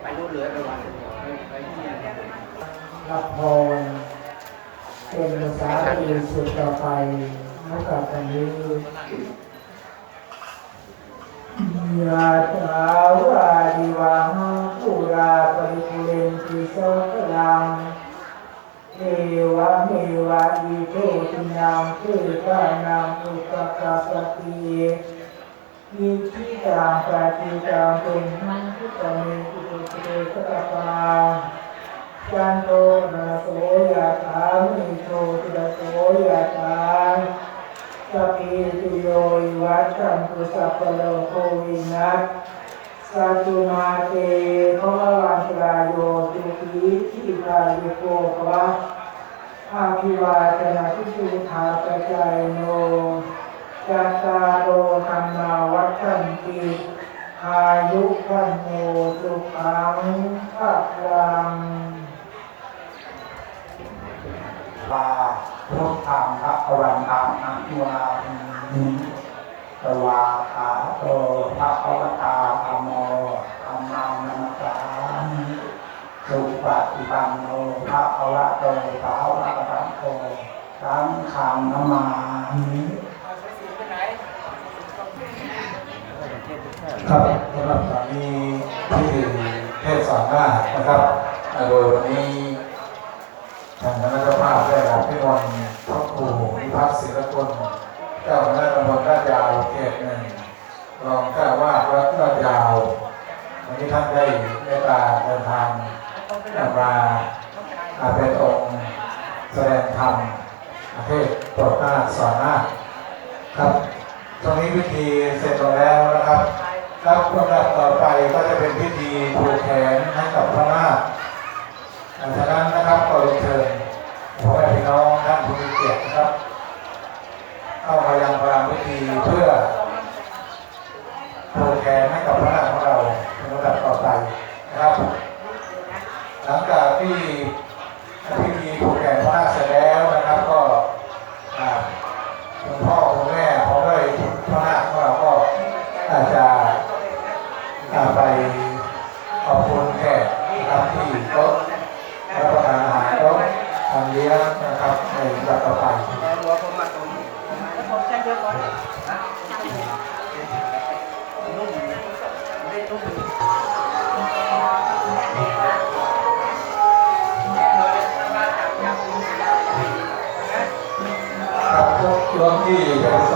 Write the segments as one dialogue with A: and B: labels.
A: ไปนู่นเลยไปวัดไปที่
B: รับพรเป็นภาษาอีสุดต่อไปเมื่อกับอันนี้ยาวา ตกานังอุปกาปติอิทิตังปฏิตังตุมหังพุทธเมตุเตสะปังจันโทระโสยะถามิโชติระโสยะถาสพพิติโยวิวัตชันตุสัพพะโลกโควินัสสัจจุมาเตภววันตรายโยสุขีทิกายุโกภวะอา ภิวาทนาทิสุทาปจายโนจัตตาโอธรรมาวัฏันติอายุวันโนสุขังภะลัง
C: ลาพุทธังพระอรันตังอภิวาทิตวาขาโตพระอวตาธรรมโมธรรมังนัมสสามิ สุปฏิปันโนพระอวะโตสาวกสังโฆสังฆังนามามิครับสำหรับสามีที่เทศสอนหน้านะครับโดยวันนี้ทางคณะเจ้าภาพได้รับพิมลพระครูพิพัฒน์ศิลกุลเจ้าคณะตำบลลาดยาวเขตหนึ่งรองเจ้าว่าวัดลาดยาววันนี้ท่านได้เมตตาเดินทาง มาอาเป็นองค์แสดงธรรมประเทศโปรดหน้าสอนหน้าครับ ตรงนี้พิธีเสร็จลงแล้วนะครับ แล้วลำดับต่อไปก็จะเป็นพิธีผูกแขนให้กับพระนาคดังนั้นนะครับก็เรียนเชิญพ่อแม่พี่น้องท่านผู้มีเกียรตินะครับ เข้ามายังประรามพิธีเพื่อผูกแขนให้กับพระนาคของเราในลำดับต่อไปนะครับ หลังจากที่พิธีผูกแขนพระนาคเสร็จแล้วนะครับก็คุณพ่อคุณแม่เขาได้วยพระนาคของเราก็อาจจะไปขอบคุณแขกนะครับที่โต๊ะรับประทานอาหารโต๊ะทานเลี้ยงนะครับในลำดับต่อไป
A: ก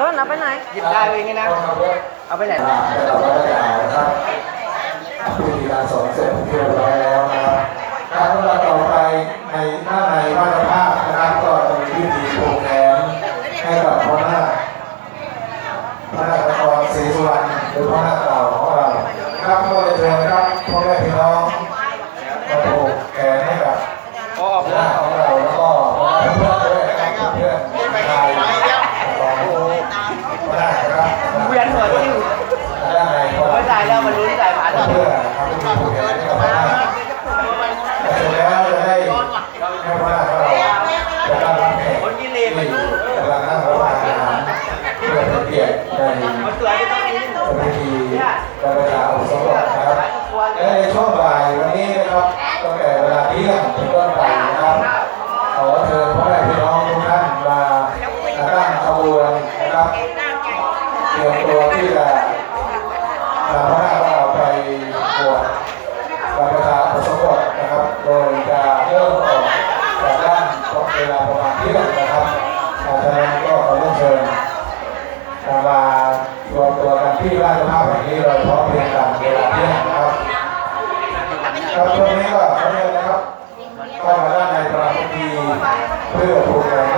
A: ต้นเอาไปไหน
C: หยิบได้เลยอย่างงี้นะ
A: เอาไป
C: ไหน ได้เราก็ได้นะครับพิธีการสอนเสร็จเรียบร้อ
D: ยแล้วาก
C: อย่งนี้เราพร้อมเรี
D: ยนกันเวลาเที่ย
A: งนะ
C: ครับครับตรงนี้ก็เรียนนะครับก็มาด้านในประเพณีเพื่อผูกแร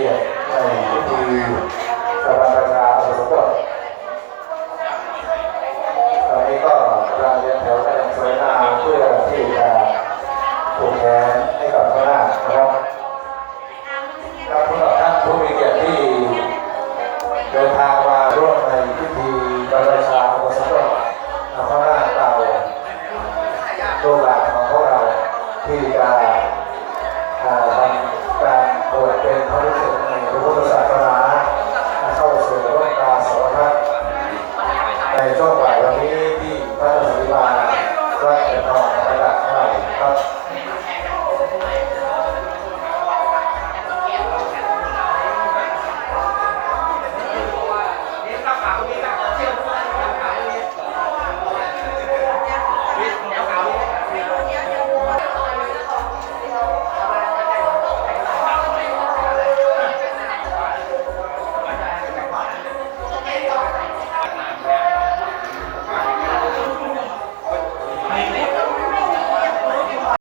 C: ในพิธีสประชาอุปสมบทตอนนี้ก็รายเรี
A: ยนแถวที่สวยงาม
C: เพื่อที่จะผูกแขนให้กับข้านะครับ
A: ครับสำ
C: หรับท่านผู้มีเกียรติเดิ
A: นทา
C: งมาร่ในพิธีบรรพชาอุปสมบทข้าเราลูกหลาของพวกเราที่จะทำการ บวชเป็นพระภิษุในพระพุทธศาสนาเข้าสู่ร่มกาสวพัฒในช่วงวัย